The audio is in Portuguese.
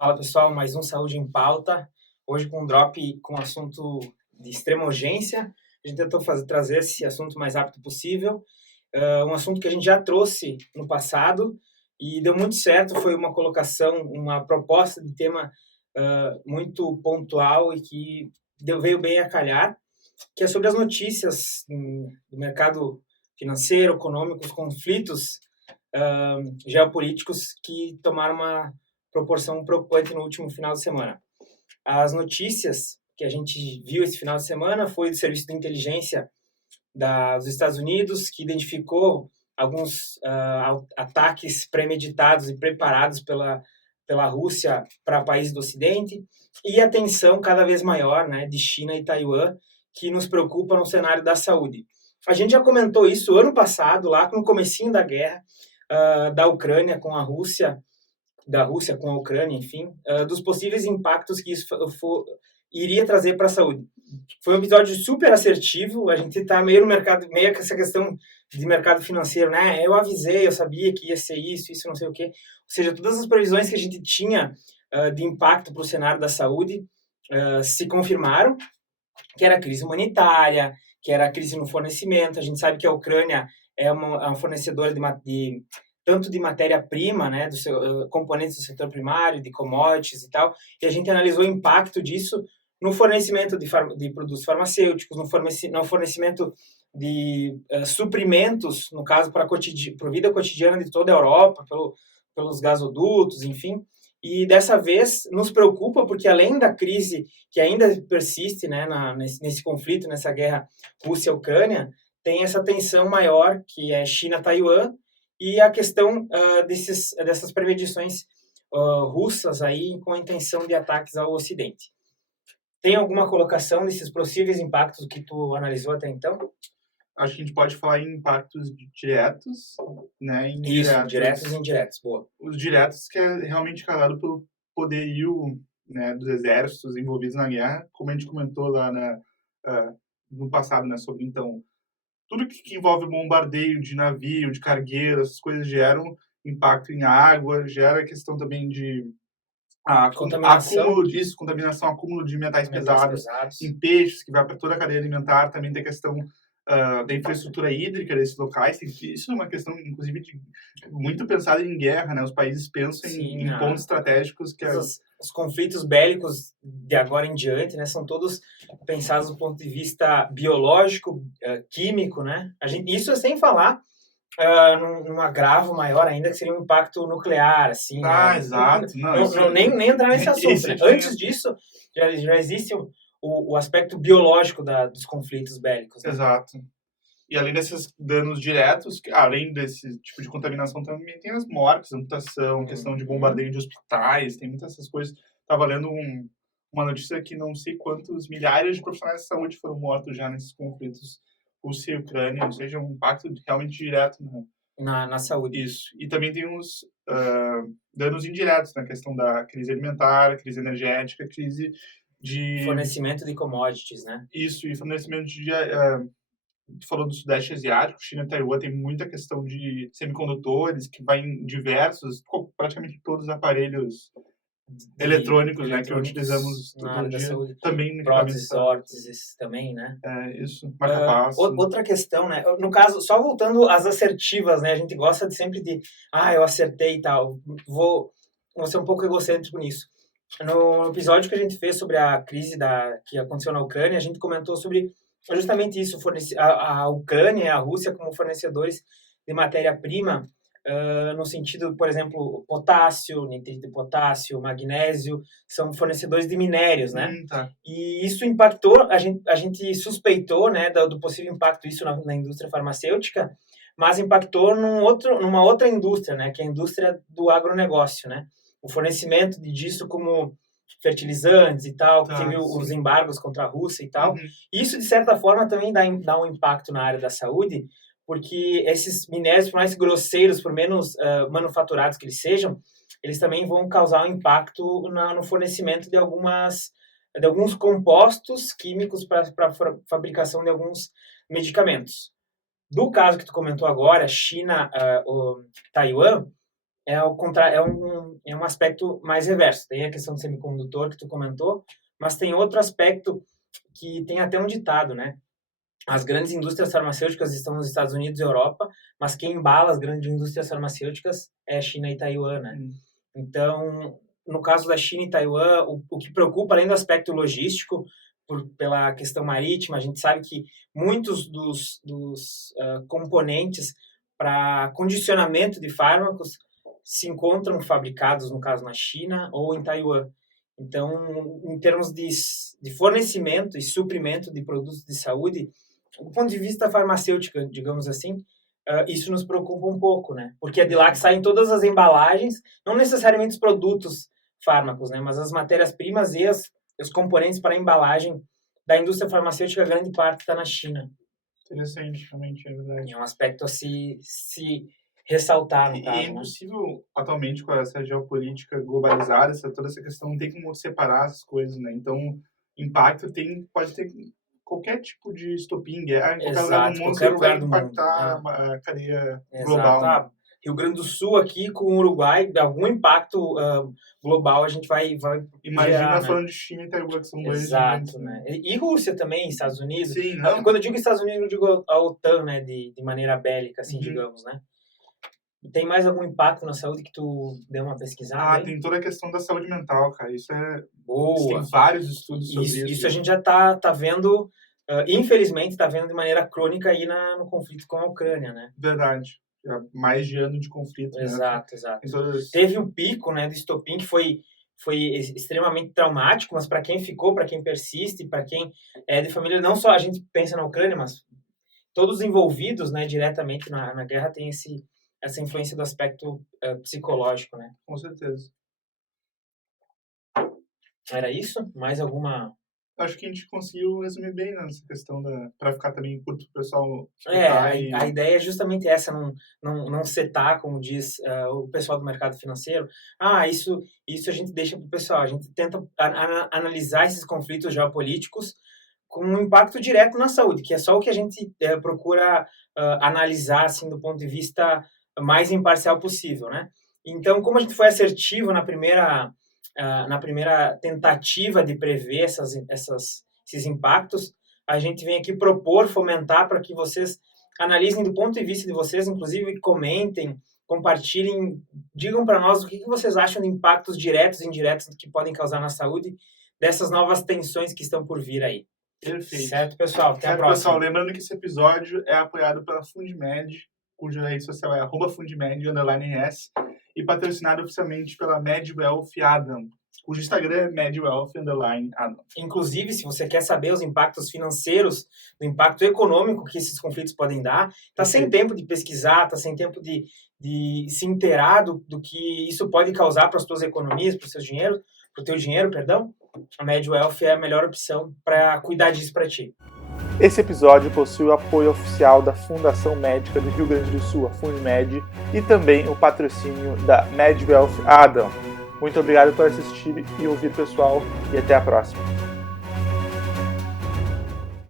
Fala pessoal, mais um Saúde em Pauta. Hoje com um drop com um assunto de extrema urgência. A gente tentou trazer esse assunto o mais rápido possível. Um assunto que a gente já trouxe no passado e deu muito certo. Foi uma colocação, uma proposta de tema muito pontual e que veio bem a calhar, que é sobre as notícias do mercado financeiro, econômico, os conflitos geopolíticos que tomaram uma proporção preocupante no último final de semana. As notícias que a gente viu esse final de semana foi do Serviço de Inteligência dos Estados Unidos, que identificou alguns ataques premeditados e preparados pela Rússia para países do Ocidente, e a tensão cada vez maior, né, de China e Taiwan, que nos preocupa no cenário da saúde. A gente já comentou isso ano passado, lá no comecinho da guerra, da Ucrânia com a Rússia, da Rússia com a Ucrânia, enfim, dos possíveis impactos que isso iria trazer para a saúde. Foi um episódio super assertivo, a gente está meio no mercado, meio com essa questão de mercado financeiro, né? Eu avisei, eu sabia que ia ser isso, não sei o quê. Ou seja, todas as previsões que a gente tinha de impacto para o cenário da saúde se confirmaram, que era a crise humanitária, que era a crise no fornecimento. A gente sabe que a Ucrânia é uma fornecedora tanto de matéria-prima, né, componentes do setor primário, de commodities e tal, e a gente analisou o impacto disso no fornecimento de produtos farmacêuticos, no fornecimento de suprimentos, no caso, para a vida cotidiana de toda a Europa, pelos gasodutos, enfim. E dessa vez nos preocupa porque, além da crise que ainda persiste, né, nesse conflito, nessa guerra Rússia-Ucrânia, tem essa tensão maior que é China-Taiwan e a questão dessas premedições russas aí com a intenção de ataques ao Ocidente. Tem alguma colocação desses possíveis impactos que tu analisou até então? Acho que a gente pode falar em impactos diretos, né, e indiretos. Isso, indiretos. diretos e indiretos, boa. Os diretos, que é realmente calado pelo poderio, né, dos exércitos envolvidos na guerra, como a gente comentou lá no passado, né, sobre, então, tudo que envolve bombardeio de navio, de cargueiro, essas coisas geram impacto em água, gera questão também de contaminação, acúmulo de metais pesados em peixes, que vai para toda a cadeia alimentar. Também tem a questão da infraestrutura hídrica desses locais. Isso é uma questão, inclusive, muito pensada em guerra, né? Os países pensam em pontos estratégicos que os conflitos bélicos de agora em diante, né, são todos pensados do ponto de vista biológico, químico, né? Isso é sem falar num agravo maior ainda, que seria um impacto nuclear, assim, né? Exato. Nem entrar nesse assunto, né? Antes disso, já existe o aspecto biológico dos conflitos bélicos, né? Exato. E além desses danos diretos, além desse tipo de contaminação, também tem as mortes, amputação, questão de bombardeio de hospitais, tem muitas essas coisas. Estava lendo uma notícia que não sei quantos milhares de profissionais de saúde foram mortos já nesses conflitos Rússia e Ucrânia, ou seja, um impacto realmente direto na saúde. Isso. E também tem os danos indiretos na questão da crise alimentar, crise energética, crise de fornecimento de commodities, né? Isso, e fornecimento de falou do Sudeste Asiático, China e Taiwan tem muita questão de semicondutores, que vai em praticamente todos os aparelhos eletrônicos, né, que utilizamos todo dia. Saúde. Também próteses também, né? Isso, marca-passo. Outra questão, né? No caso, só voltando às assertivas, né? A gente gosta sempre de, eu acertei e tal. Vou ser um pouco egocêntrico nisso. No episódio que a gente fez sobre a crise que aconteceu na Ucrânia, a gente comentou sobre justamente isso, a Ucrânia e a Rússia como fornecedores de matéria-prima, no sentido, por exemplo, potássio, nitrito de potássio, magnésio, são fornecedores de minérios, né? Tá. E isso impactou, a gente suspeitou, né, do possível impacto disso na indústria farmacêutica, mas impactou numa outra indústria, né, que é a indústria do agronegócio, né? O fornecimento disso como fertilizantes e tal, que teve os embargos contra a Rússia e tal. Isso, de certa forma, também dá um impacto na área da saúde, porque esses minérios, por mais grosseiros, por menos manufaturados que eles sejam, eles também vão causar um impacto no fornecimento de alguns compostos químicos para a fabricação de alguns medicamentos. Do caso que tu comentou agora, China, Taiwan, é o contrário, é um aspecto mais reverso. Tem a questão do semicondutor que tu comentou, mas tem outro aspecto que tem até um ditado, né? As grandes indústrias farmacêuticas estão nos Estados Unidos e Europa, mas quem embala as grandes indústrias farmacêuticas é a China e Taiwan, né? Então, no caso da China e Taiwan, o que preocupa, além do aspecto logístico, pela questão marítima, a gente sabe que muitos dos componentes para condicionamento de fármacos se encontram fabricados, no caso, na China ou em Taiwan. Então, em termos de fornecimento e suprimento de produtos de saúde, do ponto de vista farmacêutico, digamos assim, isso nos preocupa um pouco, né? Porque é de lá que saem todas as embalagens, não necessariamente os produtos fármacos, né? Mas as matérias-primas e os componentes para a embalagem da indústria farmacêutica, a grande parte está na China. Interessante, realmente, é verdade. É um aspecto a se ressaltar, no caso. E é impossível, atualmente, com essa geopolítica globalizada, toda essa questão, não tem como separar essas coisas, né? Então, impacto pode ter qualquer tipo de estopim, guerra, em qualquer lugar do mundo, qualquer lugar do impactar mundo. a cadeia global. Né? Rio Grande do Sul aqui com o Uruguai, algum impacto global a gente vai Imagina gerar, falando né? de China e Taiwan, que são dois gigantes, né? E Rússia também, Estados Unidos. Sim, não. Quando eu digo Estados Unidos, eu digo a OTAN, né? De maneira bélica, assim, digamos, né? Tem mais algum impacto na saúde que tu deu uma pesquisada? Tem toda a questão da saúde mental, cara. Isso é... Boa. Tem vários estudos sobre isso. Isso a gente já tá vendo, infelizmente, tá vendo de maneira crônica aí no conflito com a Ucrânia, né? Verdade. Mais de ano de conflito. Exato, né? exato. Todas... Teve o pico, né, do estopim, que foi extremamente traumático, mas para quem ficou, para quem persiste, para quem é de família, não só a gente pensa na Ucrânia, mas todos os envolvidos, né, diretamente na guerra tem essa influência do aspecto psicológico, né? Com certeza. Era isso? Mais alguma... Acho que a gente conseguiu resumir bem nessa questão para ficar também curto pro pessoal. A ideia é justamente essa, não setar, como diz o pessoal do mercado financeiro. Isso a gente deixa para o pessoal. A gente tenta analisar esses conflitos geopolíticos com um impacto direto na saúde, que é só o que a gente procura analisar assim, do ponto de vista mais imparcial possível, né? Então, como a gente foi assertivo na primeira tentativa de prever esses impactos, a gente vem aqui propor, fomentar para que vocês analisem do ponto de vista de vocês, inclusive comentem, compartilhem, digam para nós o que vocês acham de impactos diretos e indiretos que podem causar na saúde dessas novas tensões que estão por vir aí. Perfeito. Certo, pessoal? Até a próxima. Pessoal, lembrando que esse episódio é apoiado pela Fundmed, cuja rede social é @fundmed_rs, e patrocinado oficialmente pela MedWealth Adam, cujo Instagram é MedWealth_Adam. Inclusive, se você quer saber os impactos financeiros, o impacto econômico que esses conflitos podem dar, tá sem tempo de pesquisar, tá sem tempo de se inteirar do que isso pode causar para as tuas economias, para o teu dinheiro, perdão, a MedWealth é a melhor opção para cuidar disso para ti. Esse episódio possui o apoio oficial da Fundação Médica do Rio Grande do Sul, a Fundmed, e também o patrocínio da MedWealth Adam. Muito obrigado por assistir e ouvir, pessoal, e até a próxima.